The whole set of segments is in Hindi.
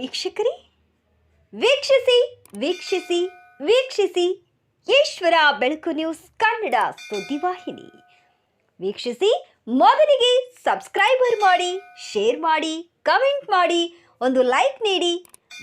ವೀಕ್ಷಕರೇ, ವೀಕ್ಷಿಸಿ ವೀಕ್ಷಿಸಿ ವೀಕ್ಷಿಸಿ ಈಶ್ವರ ಬೆಳಕು ನ್ಯೂಸ್ ಕನ್ನಡ ಸುದ್ದಿವಾಹಿನಿ. ವೀಕ್ಷಿಸಿ, ಮೊದಲಿಗೆ ಸಬ್ಸ್ಕ್ರೈಬರ್ ಮಾಡಿ, ಶೇರ್ ಮಾಡಿ, ಕಮೆಂಟ್ ಮಾಡಿ, ಒಂದು ಲೈಕ್ ನೀಡಿ,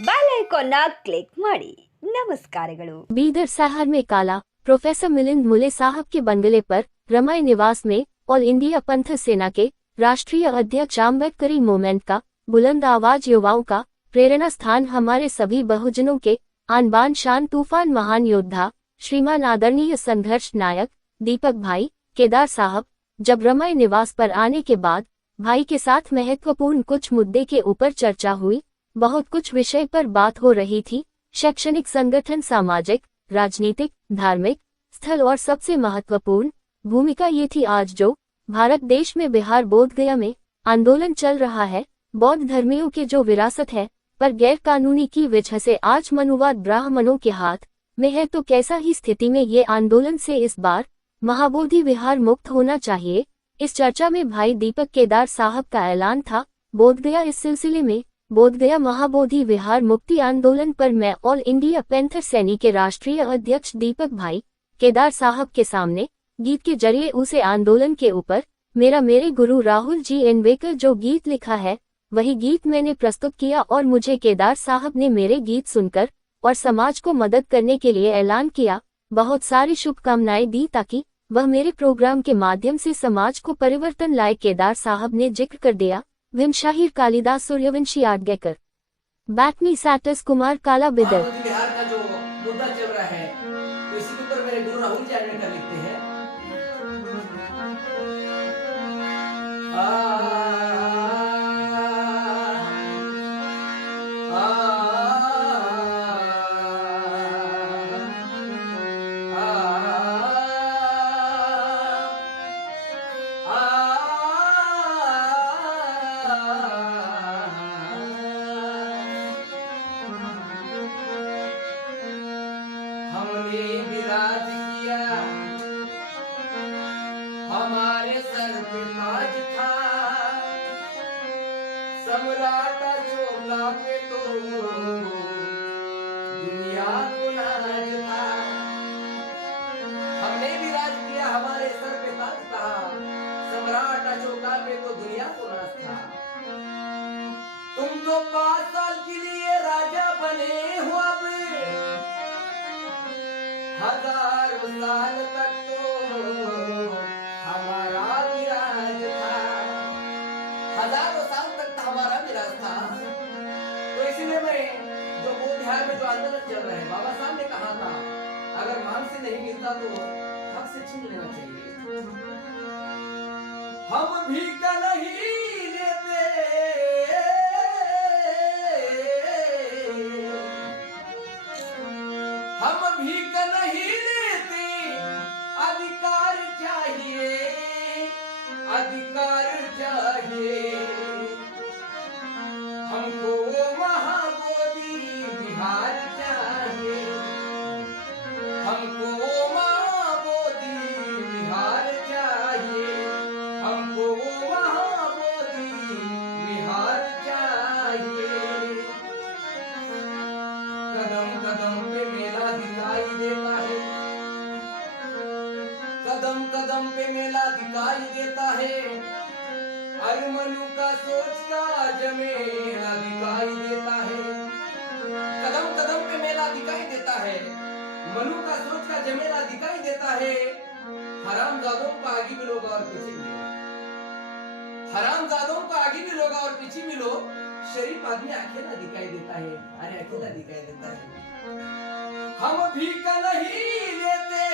बेल आइकॉन क्लिक ಮಾಡಿ. नमस्कारಗಳು. बीदर शहर में काला प्रोफेसर मिलिंद मुले साहब के बंगले पर रमाई निवास में ऑल इंडिया पंथ सेना के राष्ट्रीय अध्यक्ष आम्बेडकरी मूवमेंट का बुलंद आवाज युवाओं का प्रेरणा स्थान हमारे सभी बहुजनों के आन बान शान तूफान महान योद्धा श्रीमान आदरणीय संघर्ष नायक दीपक भाई केदार साहब जब रमाई निवास पर आने के बाद भाई के साथ महत्वपूर्ण कुछ मुद्दे के ऊपर चर्चा हुई. बहुत कुछ विषय पर बात हो रही थी. शैक्षणिक संगठन, सामाजिक, राजनीतिक, धार्मिक स्थल और सबसे महत्वपूर्ण भूमिका ये थी आज जो भारत देश में बिहार बोध गया में आंदोलन चल रहा है. बौद्ध धर्मियों के जो विरासत है पर गैर कानूनी की वजह से आज मनुवाद ब्राह्मणों के हाथ में है, तो कैसा ही स्थिति में ये आंदोलन से इस बार महाबोधि विहार मुक्त होना चाहिए. इस चर्चा में भाई दीपक केदार साहब का ऐलान था. बोध गया इस सिलसिले में बोध गया महाबोधि विहार मुक्ति आंदोलन पर मैं ऑल इंडिया पैंथर सैनी के राष्ट्रीय अध्यक्ष दीपक भाई केदार साहब के सामने गीत के जरिए उसे आंदोलन के ऊपर मेरे गुरु राहुल जी एनवेकर जो गीत लिखा है वही गीत मैंने प्रस्तुत किया और मुझे केदार साहब ने मेरे गीत सुनकर और समाज को मदद करने के लिए ऐलान किया. बहुत सारी शुभकामनाएं दी ताकि वह मेरे प्रोग्राम के माध्यम से समाज को परिवर्तन लाए. केदार साहब ने जिक्र कर दिया विमशाहिर कालिदास सूर्यवंशी आज्ञाकर बैटनी सैटस कुमार काला बिदर. बिहार का जो मुद्दा चल रहा है तो इसी के ऊपर मेरे गुरु राहुल जी आज्ञाकर लिखते हैं. हमने विराज किया, हमारे सर पे ताज था, सम्राट अशोका पे तो दुनिया को नाज था. हमने विराज किया, हमारे सर पे ताज था, सम्राट अशोका पे तो दुनिया को नाज था. तुम तो 5 साल के लिए राजा बने हो, अब हजारों साल तक तो हमारा विराज था. हजारों साल तक तो हमारा विराज था. तो इसीलिए मैं जो बोध विहार में जो आंदोलन चल रहा है, बाबा साहब ने कहा था अगर मान से नहीं मिलता तो हक से छीन लेना चाहिए. हम भी का नहीं लेते, हम भी का नहीं लेते, अधिकार चाहिए, अधिकार चाहिए. हमको वो महाबोधि विहार चाहिए, हमको वो महाबोधि विहार चाहिए, हमको वो महाबोधि विहार चाहिए. कदम कदम पे मेला दिखाई देता है, कदम कदम पे मेला दिखाई देता है. अरमनु का सोच का जमेला दिखाई देता है. कदम कदम पे मेला दिखाई देता है, मनु का सोच का जमेला दिखाई देता है. हरामजादों का आगे भी लोग और पीछे भी लोग, हरामजादों का आगे भी लोग और पीछे भी लोग. शरीफ आदमी अकेला दिखाई देता है, अरे अकेला दिखाई देता है. हम भी का नहीं लेते,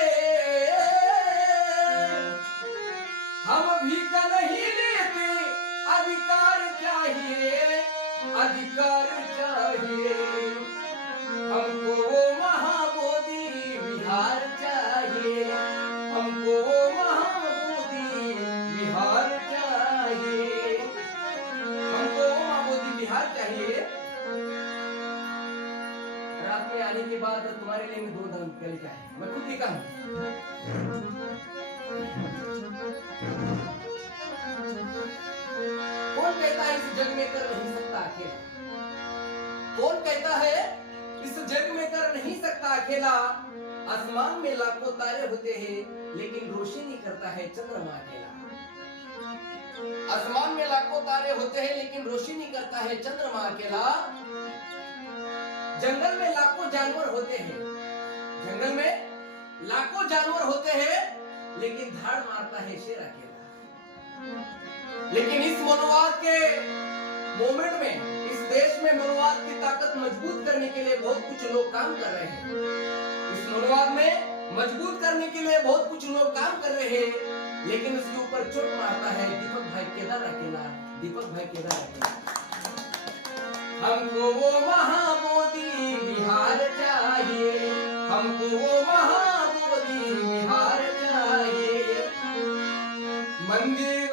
हम भी का नहीं लेते, अधिकार चाहिए, अधिकार चाहिए. हमको वो महाबोधि विहार चाहिए, हमको वो महाबोधि विहार चाहिए, हमको वो महाबोधि विहार चाहिए. रात में आने के बाद तुम्हारे लिए मैं 2 दान कर लिया है, मैं खुद लिखा हूँ. कौन कहता है इस जग में कर नहीं सकता अकेला? कौन कहता है इस जग में कर नहीं सकता अकेला। आसमान में लाखों तारे होते हैं लेकिन रोशनी करता है चंद्रमा अकेला। आसमान में लाखों तारे होते हैं लेकिन रोशनी करता है चंद्रमा अकेला। जंगल में लाखों जानवर होते हैं, जंगल में लाखों जानवर होते हैं लेकिन धाड़ मारता है शेर अकेला। लेकिन इस मनोवाद के मोमेंट में, इस देश में मनोवाद की ताकत मजबूत करने के लिए बहुत कुछ लोग काम कर रहे हैं। इस मनोवाद में मजबूत करने के लिए बहुत कुछ लोग काम कर रहे हैं, लेकिन उसके ऊपर चोट मारता है दीपक भाई केदार अकेला। दीपक भाई केदार अकेला। हमको वो महाबोधि बिहार चाहिए, हमको वो महाबोधि बिहार चाहिए। मंदिर